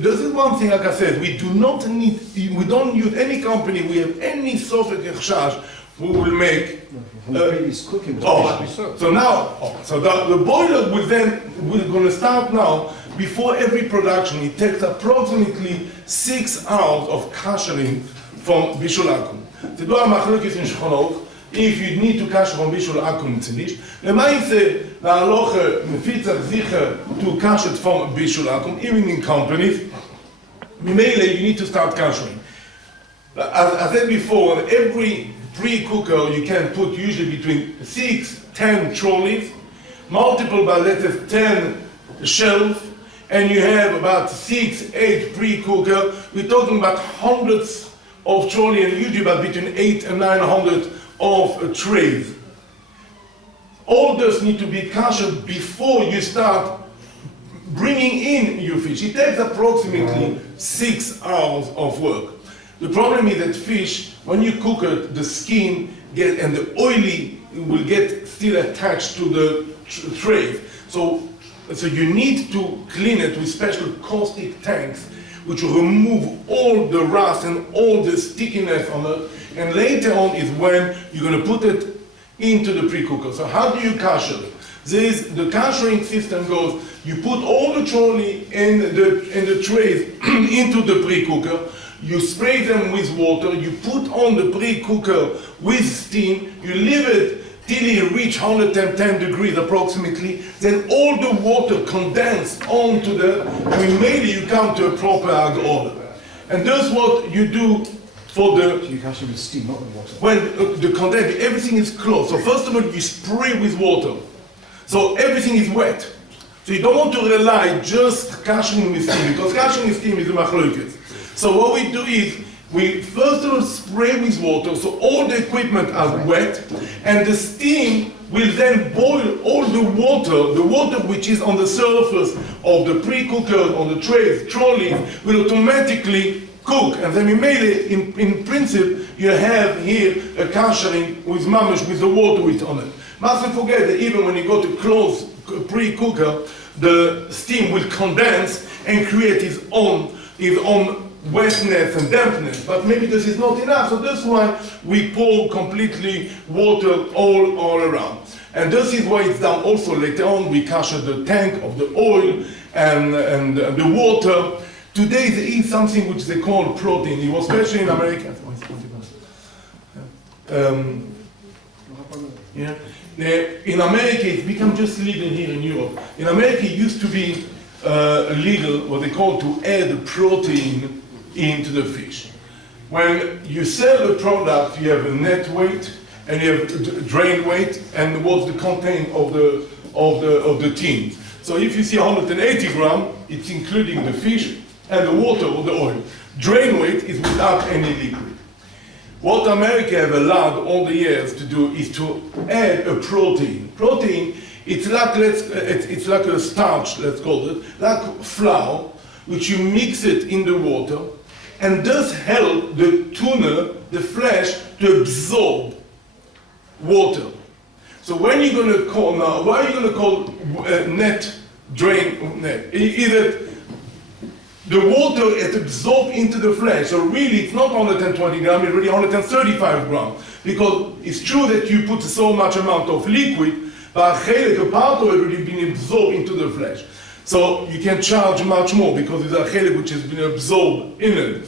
this is one thing, like I said, we don't use any company, we have any software chashash who will make. From the previous cooking. So now, so the boiler we're going to start now. Before every production, it takes approximately 6 hours of koshering from bishul akum. The do machlokes in shchonot. If you need to kasher from bishul akum, it's nicht. The mindset, the halacha mefitzach zicher to kasher from bishul akum, even in companies. Mimele, you need to start kashering. As I said before, every pre-cooker you can put usually between 6-10 trolleys, multiple by let's say 10 shelves, and you have about 6-8 pre-cooker. We're talking about hundreds of trolleys, and usually about between 800 and 900 of trays. All this need to be kosher before you start bringing in your fish. It takes approximately 6 hours of work. The problem is that fish, when you cook it, the skin and the oily will get still attached to the tray. So you need to clean it with special caustic tanks, which will remove all the rust and all the stickiness on it. And later on is when you're going to put it into the pre-cooker. So how do you kosher it? The koshering system goes, you put all the trolley and the trays into the pre-cooker, you spray them with water, you put on the pre-cooker with steam, you leave it till you reach 110 degrees approximately, then all the water condensed onto the, and immediately you come to a proper ag order. And that's what you do for the... So you kosher with steam, not with water? When the condensed, everything is closed. So first of all, you spray with water. So everything is wet. So you don't want to rely just koshering with steam, because koshering with steam is a machlokes. So what we do is, we first of all spray with water, so all the equipment are wet, and the steam will then boil all the water which is on the surface of the pre-cooker, on the trays, trolleys, will automatically cook. And then we made it, in principle, you have here a koshering with mamash, with the water with on it. Mustn't forget that even when you go to close pre-cooker, the steam will condense and create its own wetness and dampness, but maybe this is not enough, so that's why we pour completely water all around. And this is why it's done also later on. We kosher the tank of the oil and the water. Today they eat something which they call protein. It was especially in America. In America it's become just legal here in Europe. In America it used to be legal, what they call to add protein into the fish. When you sell a product, you have a net weight and you have drain weight and what's the content of the tin. So if you see 180 grams, it's including the fish and the water or the oil. Drain weight is without any liquid. What America have allowed all the years to do is to add a protein. Protein, it's like a starch, let's call it, like flour, which you mix it in the water, and does help the tuna, the flesh, to absorb water. So when you're going to call now, what are you going to call net drain net? Is it the water is absorbed into the flesh? So really, it's not 120 grams, it's really 135 grams, because it's true that you put so much amount of liquid, but a part of it really been absorbed into the flesh. So you can charge much more because it's a chelik which has been absorbed in it.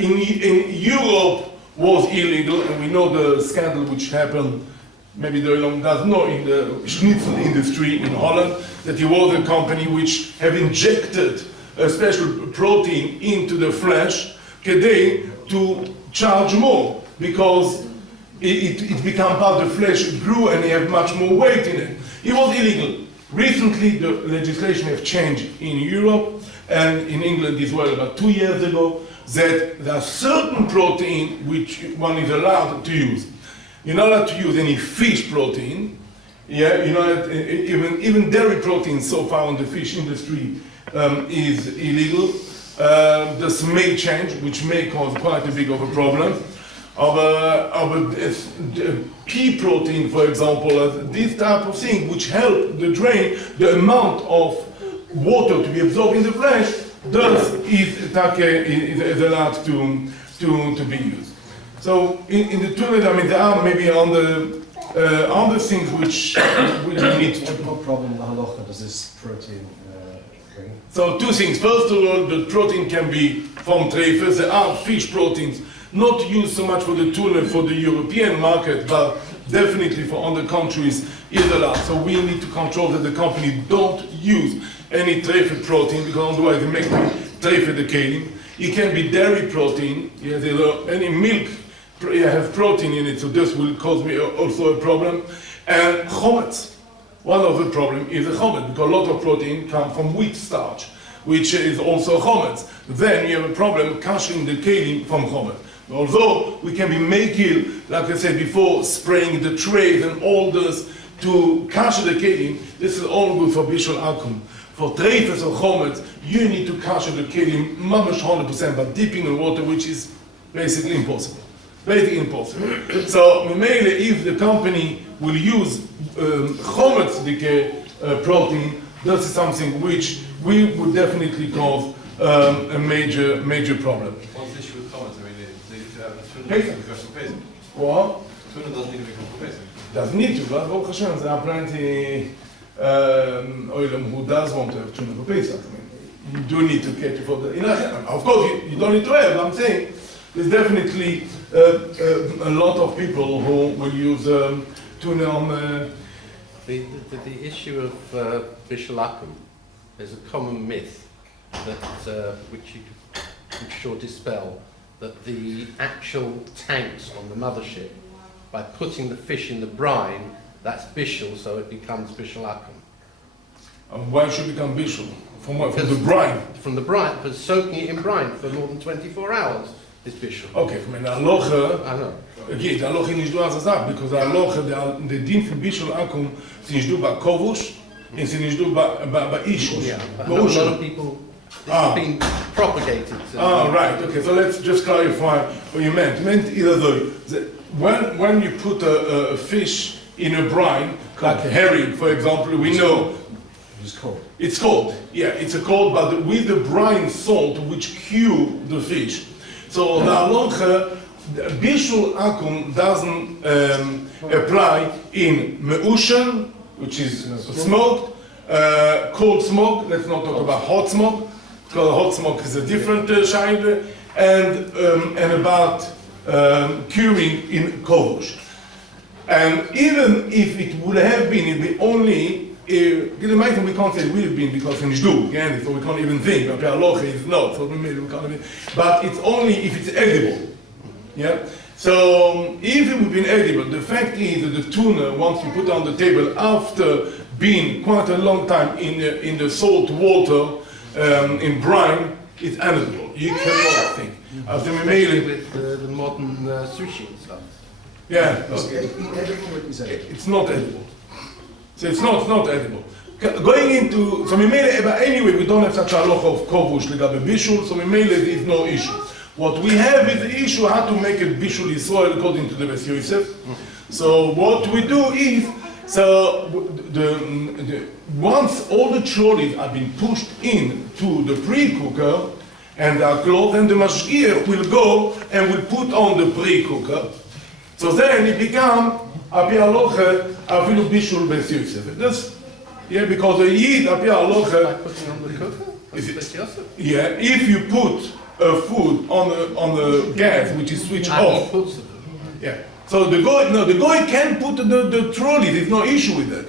In Europe was illegal, and we know the scandal which happened, maybe the Olam does know, in the schnitzel industry in Holland, that it was a company which have injected a special protein into the flesh to charge more, because it become part of the flesh, it grew, and you have much more weight in it. It was illegal. Recently, the legislation have changed in Europe and in England as well, about 2 years ago, that there are certain protein which one is allowed to use. You're not allowed to use any fish protein. Yeah, you know, even dairy protein so far in the fish industry is illegal. This may change, which may cause quite a big of a problem. Pea protein, for example, this type of thing, which help the drain, the amount of water to be absorbed in the flesh, is allowed to be used. So in the tuna, I mean, there are maybe other things which we need to. What problem halacha does this protein bring? So two things. First of all, the protein can be from treifas. There are fish proteins not used so much for the tuna for the European market, but definitely for other countries is allowed. So we need to control that the company don't use any treifed protein, because otherwise they make treifed the kelim. It can be dairy protein. Yeah, any milk have protein in it, so this will cause me also a problem. And chometz. One of the problems is the chometz, because a lot of protein come from wheat starch, which is also chometz. Then you have a problem cashing the kelim from chometz. Although we can be making, like I said before, spraying the trays and all this to cash the kelim, this is all good for bishul akum. For treifas or chometz, you need to cash the kelim mamash 100%, but dipping in water, which is basically impossible. Basically impossible. So, mainly, if the company will use chometz protein, this is something which we would definitely cause a major problem. What's the issue with chometz? I mean, they need to have tuna Pesach. because of Pesach. What? Tuna doesn't need to become for Pesach. Doesn't need to, but Baruch Hashem, there are plenty oilam who does want to have tuna for Pesach. I mean, you do need to catch it for the. Of course, you don't need to have. I'm saying there's definitely a lot of people who will use tuna on. The issue of bishul akum, there's a common myth that which you should dispel, that the actual tanks on the mothership, by putting the fish in the brine, that's bishul, so it becomes bishul akum. And why should it become bishul? From what? From the brine? From the brine, but soaking it in brine for more than 24 hours is bishul. Okay, from the halacha. I know. Okay, the halacha is nicht du as a sag, because the halacha, the din for bishul akum, is nicht du by kovush, and is nicht du by ishus. Yeah, but a lot of people, this has been propagated. Right, okay, so let's just clarify what you meant. You meant either when you put a fish in a brine, like a herring, for example, we know It's cold. it's cold. Yeah, it's a cold, but with the brine salt which cure the fish. So the halacha, bishul akum doesn't apply in me'ushan, which is smoked, cold smoke. Let's not talk about hot smoke, because hot smoke is a different shiur, and about curing in kovush. And even if it would have been, it'd be only. We can't say it will have been because it's do, so we can't even think. Is not, so we can't even. But it's only if it's edible. Yeah. So if it would be edible, the fact is that the tuna, once you put it on the table after being quite a long time in the salt water, in brine, it's edible. You cannot think. After we made it with the modern sushi and stuff. yeah. Okay. It's not edible. So it's not edible. Going into, so we made it, but anyway, we don't have such a halacha of kovush legabe bishul, so we made it, is no issue. What we have is the issue how to make it bishul Yisrael according to the Beis Yosef. So what we do is, so once all the trolleys have been pushed into the pre-cooker and are closed, then the mashgiach will go and will put on the pre-cooker. So then it becomes Api halacha afilu bishul Beis Yosef. Because the yid api By halacha. putting on the cooker? Is it- That's Yosef. Yeah, if you put a food on the gas which is switched And he off. puts it. Yeah. So the goy can put the trolley. There's no issue with that,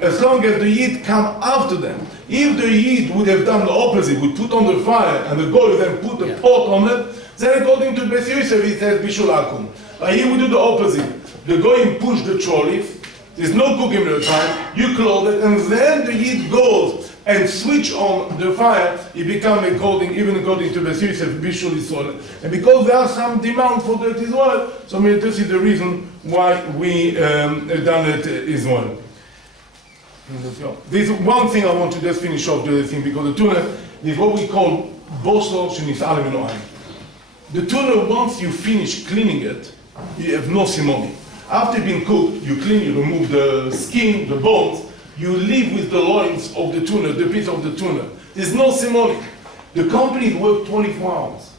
as long as the yid come after them. If the yid would have done the opposite, would put on the fire and the goy then put the pot on it, then according to Beis Yosef it says bishul akum. But here we do the opposite. The goyim push the trolleys, there's no cooking at the time, you close it, and then the heat goes and switch on the fire, it becomes even according to the series of visually solid. And because there are some demand for that as well, so I mean, this is the reason why we done it as well. There's one thing I want to just finish off the thing, because the tuna is what we call bosor shenisal min oil. The tuna, once you finish cleaning it, you have no simony. After being cooked, you clean, you remove the skin, the bones, you leave with the loins of the tuna, the piece of the tuna. There's no simony. The companies work 24 hours.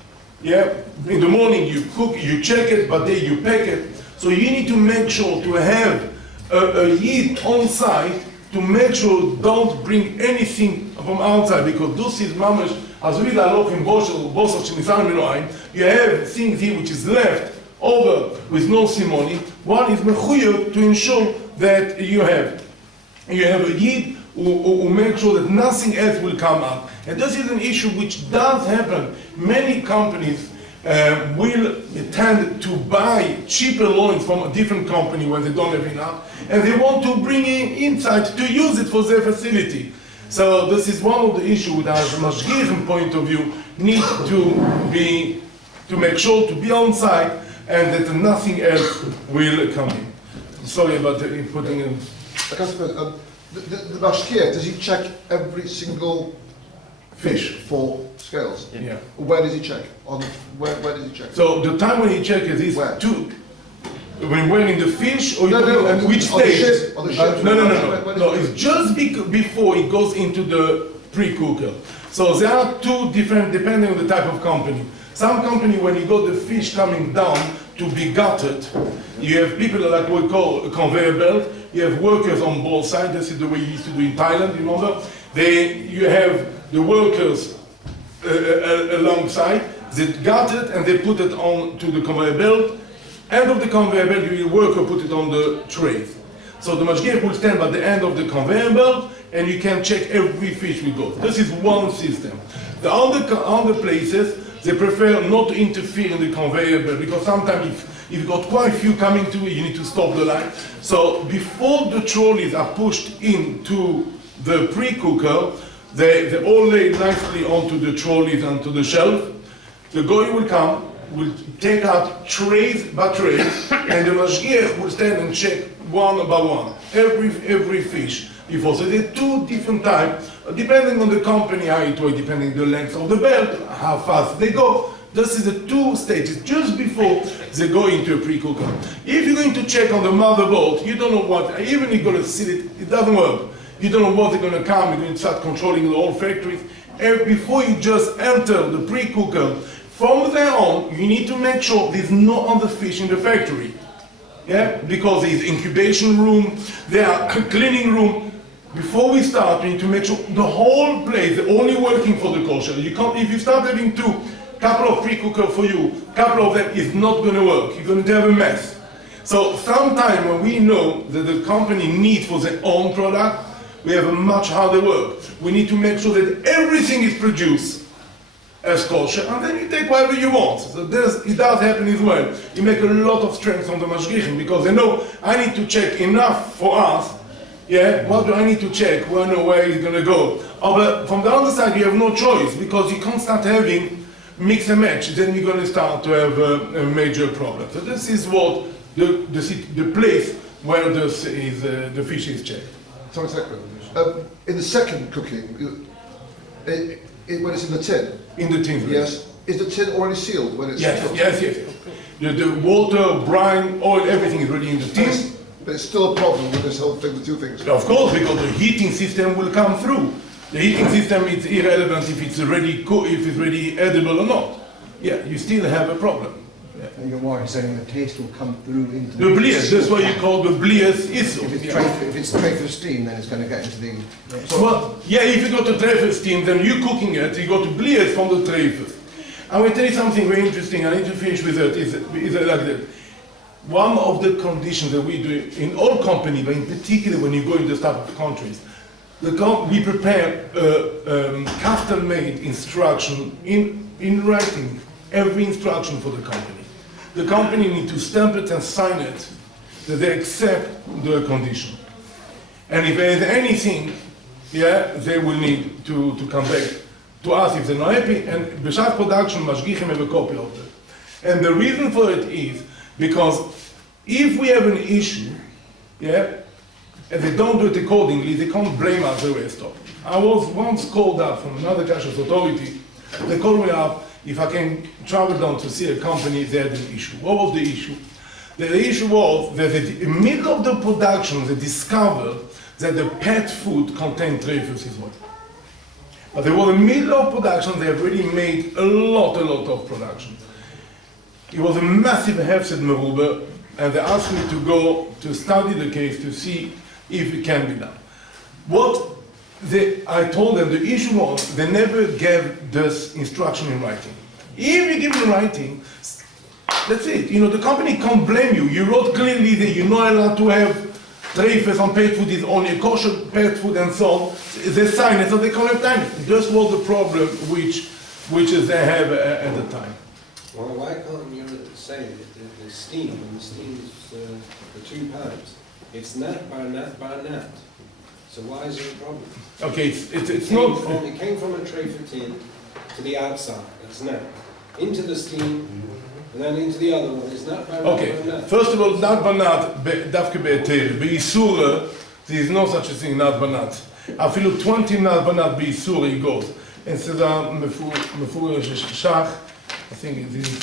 Yeah, in the morning you cook, you check it, but then you pack it. So you need to make sure to have a heat on site to make sure don't bring anything from outside, because this is mamash, as we are in bosor shenisal min oil, you have things here which is left over with no simony. One is Michoel to ensure that you have a heat who make sure that nothing else will come out. And this is an issue which does happen. Many companies will tend to buy cheaper loins from a different company when they don't have enough, and they want to bring in inside to use it for their facility. So this is one of the issues that, as a mashgichim point of view, need to make sure to be on site and that nothing else will come in. Sorry about putting in. I can't suppose, the mashgiach, does he check every single fish for scales? Yeah. Where does he check? Where does he check? So the time when he checks is Where? when we're in the fish, or No, which on the stage? ship, on the ship. No. It's just before it goes into the pre-cooker. So there are two different, depending on the type of company. Some company, when you got the fish coming down to be gutted, you have people like we call a conveyor belt. You have workers on both sides. This is the way you used to do in Thailand, you remember? You have the workers alongside. They gut it and they put it on to the conveyor belt. End of the conveyor belt, your worker put it on the trays. So the mashgiach will stand by the end of the conveyor belt, and you can check every fish we got. This is one system. The other places, they prefer not to interfere in the conveyor belt, because sometimes if you've got quite a few coming to it, you need to stop the line. So before the trolleys are pushed into the pre-cooker, they all lay nicely onto the trolleys and to the shelf. The goy will come, will take out trays by trays, and the mashgiach will stand and check one by one, every fish before. So there are two different types, depending on the company, how it works, depending on the length of the belt, how fast they go. This is the two stages, just before they go into a pre-cooker. If you're going to check on the motherboard, you don't know what, even if you're going to seal it, it doesn't work. You don't know what they're going to come, you're going to start controlling the whole factories. And before you just enter the pre-cooker, from there on, you need to make sure there's no other fish in the factory. Yeah, because there's incubation room, there are cleaning room. Before we start, we need to make sure the whole place, they're only working for the kosher. You can't, if you start having couple of pre-cooker for you, couple of them is not going to work. You're going to have a mess. So sometime when we know that the company needs for their own product, we have a much harder work. We need to make sure that everything is produced as kosher, and then you take whatever you want. So it does happen as well. You make a lot of strength on the mashgichim, because they know I need to check enough for us. Yeah, what do I need to check? We know where it's going to go. Oh, but from the other side, you have no choice, because you can't start having mix and match. Then you're going to start to have a major problem. So this is what the place where the fish is checked. Sorry, second. In the second cooking, when it's in the tin. In the tin. Yes. Is the tin already sealed when it's cooked? Yes. The water, brine, oil, everything is ready in the tin. But it's still a problem with this whole thing, the two things. Of course, because the heating system will come through. The heating system is irrelevant if it's already cooked, if it's already edible or not. Yeah, you still have a problem. Yeah. And you're more saying the taste will come through into the blias, that's why you call the blias issue. If it's treifah steam, then it's going to get into the... Well, yeah, if you go to treifah steam, then you're cooking it, you go to blias from the treifah. I will tell you something very interesting, I need to finish with it, is like that. One of the conditions that we do in all companies, but in particular when you go in the type of countries, we prepare custom-made instruction in writing, every instruction for the company. the company need to stamp it and sign it that they accept the condition. And if there is anything, yeah, they will need to come back to us if they're not happy. And B'Shat production, Mashgichim have a copy of it. And the reason for it is because if we have an issue, yeah, and they don't do it accordingly, they can't blame us the rest of it. I was once called up from another Kashrus authority. They called me up if I can travel down to see a company, they had an issue. What was the issue? The issue was that in the middle of the production, they discovered that the pet food contained treifus as well. But they were in the middle of production, they have already made a lot of production. It was a massive hefsed meruba, and they asked me to go to study the case to see if it can be done. I told them the issue was they never gave this instruction in writing. If you give in writing, that's it. You know, the company can't blame you. You wrote clearly that you're not allowed to have treifus on pet food, is only a kosher pet food and so on. They sign it, so they can't have time. This was the problem which they have at the time. Well, why can't you say that the steam, and the steam is the 2 pounds, it's nat by nat. So why is there a problem? Okay, it's It came from a treifa tin to the outside, that's nat. Into the steam, and then into the other one, it's nat by nat. Okay, first of all, nat banat, dafke be'eter, be'isura, there is no such a thing, nat banat. Afilu 20 nat banat be'isura, it goes. And so the mefurish shach, I think it is,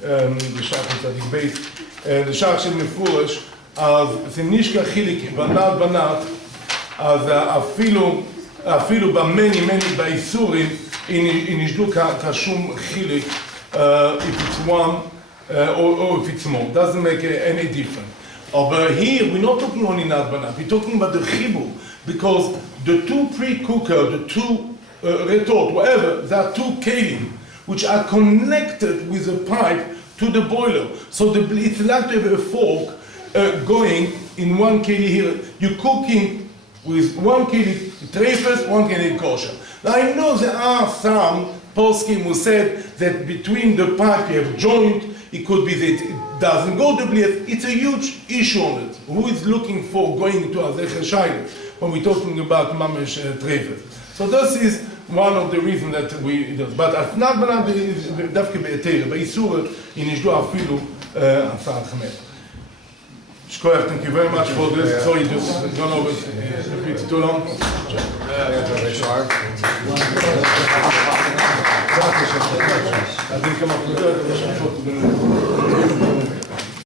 the shach is at his base, the shach shel mefurish, אז זה נשכח חיליק, בנת, אז אפילו במני באיסורים, נשדו כשום חיליק, if it's one or if it's more. Doesn't make any difference. But here, we're not talking only nat banat, we're talking about the chibur, because the 2 pre-cooker, the 2 retort, whatever, there are 2 kelim, which are connected with a pipe to the boiler. So it's like to have a fork going in 1 keli here. You're cooking with 1 keli treifus, 1 keli kosher. Now I know there are some poskim who said that between the pipe you have joint, it could be that it doesn't go to blias. It's a huge issue on it. Who is looking for going to a zecher shiur when we're talking about mamish treifus? So this is one of the reasons that we do. But as not banat dafke be'eter, be'isura, in ishdu afilu asar chmer. Shkoyach, thank you very much for this. Sorry, just gone over a bit too long. I didn't come up with that.